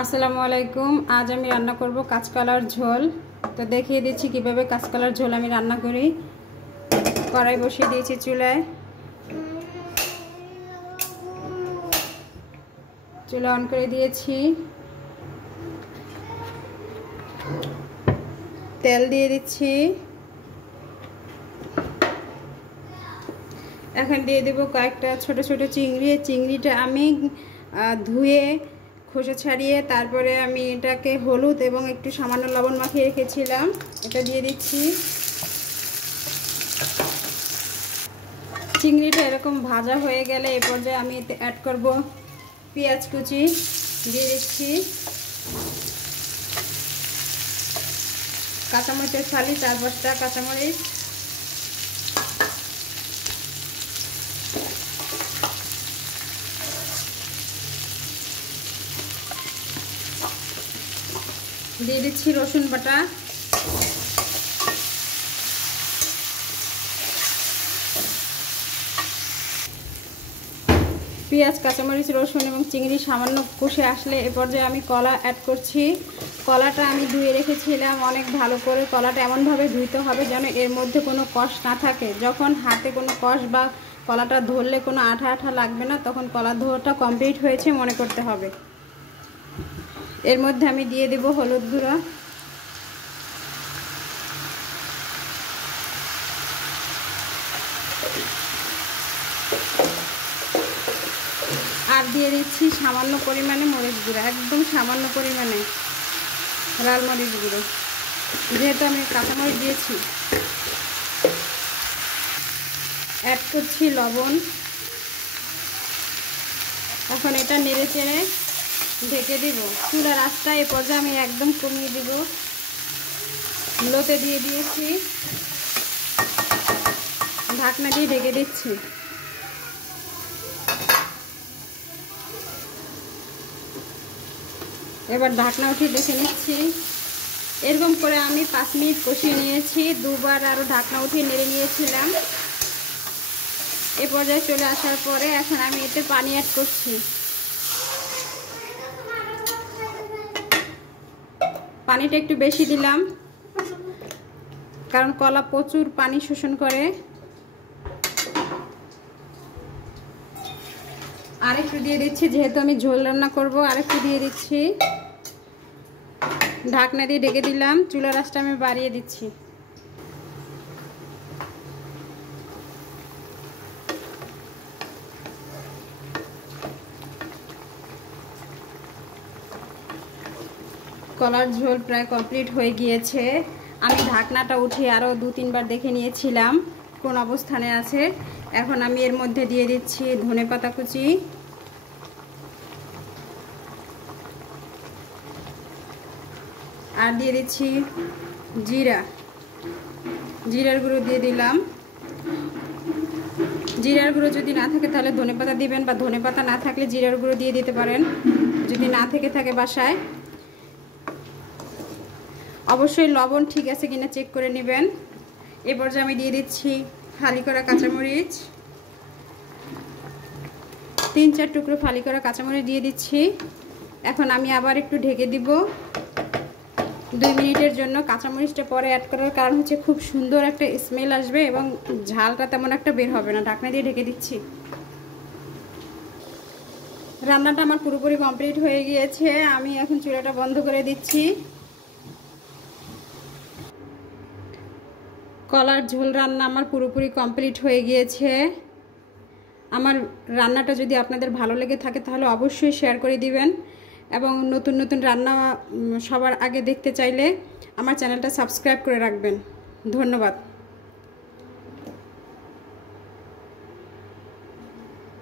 আসসালামু আলাইকুম। আজ আমি রান্না করব কাঁচকলার ঝোল। তো দেখিয়ে দিচ্ছি কিভাবে কাঁচকলার ঝোল আমি রান্না করি। কড়াই বসিয়ে দিয়েছি চুলায়, চুলা অন করে দিয়েছি। তেল দিয়ে দিচ্ছি। এখন দিয়ে দেব কয়েকটা ছোট ছোট চিংড়ি। চিংড়িটা আমি ধুয়ে খোসা ছাড়িয়ে তারপরে আমি এটাকে হলুদ এবং একটু সামান্য লবণ মাখিয়ে রেখেছিলাম। এটা দিয়ে দিচ্ছি। চিংড়িটা এরকম ভাজা হয়ে গেলে এ পর্যায়ে আমি এতে অ্যাড করব পেঁয়াজ কুচি। দিয়ে দিচ্ছি কাঁচামরিচের ফালি, 4-5টা কাঁচামরিচ। দিয়ে দিচ্ছি রসুন বাটা। পেঁয়াজ, কাঁচামরিচ, রসুন এবং চিংড়ি সামান্য কষে আসলে এ পর্যায়ে আমি কলা অ্যাড করছি। কলাটা আমি ধুয়ে রেখেছিলাম অনেক ভালো করে। কলাটা এমনভাবে ধুইতে হবে যেন এর মধ্যে কোনো কষ না থাকে। যখন হাতে কোনো কষ বা কলাটা ধরলে কোনো আঠা আঠা লাগবে না, তখন কলা ধোয়াটা কমপ্লিট হয়েছে মনে করতে হবে। এর মধ্যে আমি দিয়ে দেব হলুদ গুঁড়ো, আর দিয়ে দিচ্ছি সামান্য পরিমাণে মরিচ গুঁড়ো, একদম সামান্য পরিমাণে লাল মরিচ গুঁড়ো, যেহেতু আমি কাঁচামরিচ দিয়েছি। অ্যাড করছি লবণ। এখন এটা নেড়ে চেড়ে ঢেকে দিব। চুলার আঁচটা এ পর্যায়ে আমি একদম কমিয়ে দিব, লোতে দিয়ে দিয়েছি। ঢাকনা দিয়ে ঢেকে দিচ্ছি। এবার ঢাকনা উঠিয়ে দেখে নিচ্ছি। এরকম করে আমি 5 মিনিট কষিয়ে নিয়েছি। দুবার আরও ঢাকনা উঠিয়ে নেড়ে নিয়েছিলাম। এ পর্যায়ে চলে আসার পরে এখন আমি এতে পানি অ্যাড করছি। পানিটা একটু বেশি দিলাম কারণ কলা প্রচুর পানি শোষণ করে। আরেকটু দিয়ে দিচ্ছি, যেহেতু আমি ঝোল রান্না করব। আরেকটু দিয়ে দিচ্ছি। ঢাকনা দিয়ে ঢেকে দিলাম। চুলার আঁচটা আমি বাড়িয়ে দিচ্ছি। কলার ঝোল প্রায় কমপ্লিট হয়ে গিয়েছে। আমি ঢাকনাটা উঠিয়ে আরও 2-3 বার দেখে নিয়েছিলাম কোন অবস্থানে আছে। এখন আমি এর মধ্যে দিয়ে দিচ্ছি ধনেপাতা কুচি, আর দিয়ে দিচ্ছি জিরার গুঁড়ো দিয়ে দিলাম। জিরার গুঁড়ো যদি না থাকে তাহলে ধনেপাতা দিবেন, বা ধনেপাতা না থাকলে জিরার গুঁড়ো দিয়ে দিতে পারেন যদি না থেকে থাকে বাসায়। অবশ্যই লবণ ঠিক আছে কিনা চেক করে নেবেন। এ পর্যায়ে আমি দিয়ে দিচ্ছি ফালি করা কাঁচামরিচ, 3-4 টুকরো ফালি করা কাঁচামরিচ দিয়ে দিচ্ছি। এখন আমি আবার একটু ঢেকে দিব 2 মিনিটের জন্য। কাঁচামরিচটা পরে অ্যাড করার কারণ হচ্ছে খুব সুন্দর একটা স্মেল আসবে এবং ঝালটা তেমন একটা বের হবে না। ঢাকনা দিয়ে ঢেকে দিচ্ছি। রান্নাটা আমার পুরোপুরি কমপ্লিট হয়ে গিয়েছে। আমি এখন চুলাটা বন্ধ করে দিচ্ছি। কলার ঝোল রান্না আমার পুরোপুরি কমপ্লিট হয়ে গিয়েছে। আমার রান্নাটা যদি আপনাদের ভালো লেগে থাকে তাহলে অবশ্যই শেয়ার করে দিবেন, এবং নতুন নতুন রান্না সবার আগে দেখতে চাইলে আমার চ্যানেলটা সাবস্ক্রাইব করে রাখবেন। ধন্যবাদ।